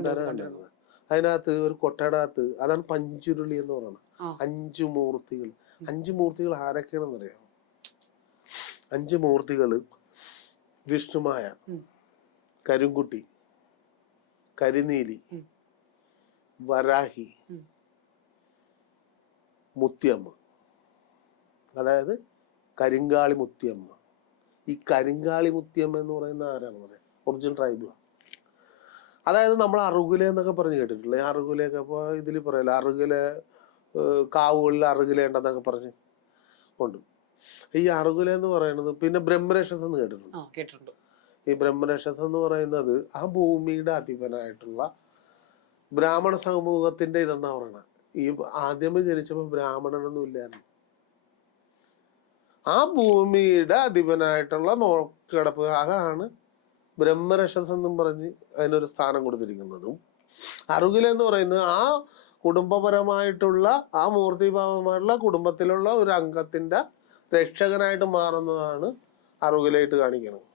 കാന്താര കണ്ടിരുന്നത്. അതിനകത്ത് ഒരു കൊട്ടയുടെ അതാണ് പഞ്ചുരുളി എന്ന് പറയുന്നത്. 5 മൂർത്തികൾ. 5 മൂർത്തികൾ ആരൊക്കെയാണെന്ന് അറിയാം? 5 മൂർത്തികള് വിഷ്ണുമായ, കരിങ്കുട്ടി, കരിനീലി, വരാഹി, മുത്തിയമ്മ. അതായത് കരിങ്കാളി മുത്തിയമ്മ. ഈ കരിങ്കാളി മുത്തിയമ്മ എന്ന് പറയുന്ന ആരാണെന്ന് പറയാം? ഒറിജിനൽ ട്രൈബിളാണ്. അതായത് നമ്മൾ അറുകുല എന്നൊക്കെ പറഞ്ഞ് കേട്ടിട്ടില്ലേ? അറുകുലയൊക്കെ ഇപ്പോൾ ഇതിൽ പറയല്ലോ, അറുകുല കാവുകളിൽ അറുകുല ഉണ്ടെന്നൊക്കെ പറഞ്ഞ് ഉണ്ട്. ഈ അറുകുല എന്ന് പറയുന്നത്, പിന്നെ ബ്രഹ്മരക്ഷസ് എന്ന് കേട്ടിട്ടുണ്ട്. ഈ ബ്രഹ്മരക്ഷസ് എന്ന് പറയുന്നത് ആ ഭൂമിയുടെ അധിപനായിട്ടുള്ള ബ്രാഹ്മണ സമൂഹത്തിന്റെ ഇതെന്നാ പറയണത്. ഈ ആദ്യമേ ജനിച്ചപ്പോൾ ബ്രാഹ്മണനൊന്നും ഇല്ലായിരുന്നു. ആ ഭൂമിയുടെ അധിപനായിട്ടുള്ള നോക്കിടപ്പ്, അതാണ് ബ്രഹ്മരക്ഷസ് എന്നും പറഞ്ഞ് അതിനൊരു സ്ഥാനം കൊടുത്തിരിക്കുന്നതും. അറുകുല എന്ന് പറയുന്നത് ആ കുടുംബപരമായിട്ടുള്ള ആ മൂർത്തിഭാവമായിട്ടുള്ള കുടുംബത്തിലുള്ള ഒരു അംഗത്തിന്റെ രക്ഷകനായിട്ട് മാറുന്നതാണ് അറുകുലയായിട്ട് കാണിക്കുന്നത്.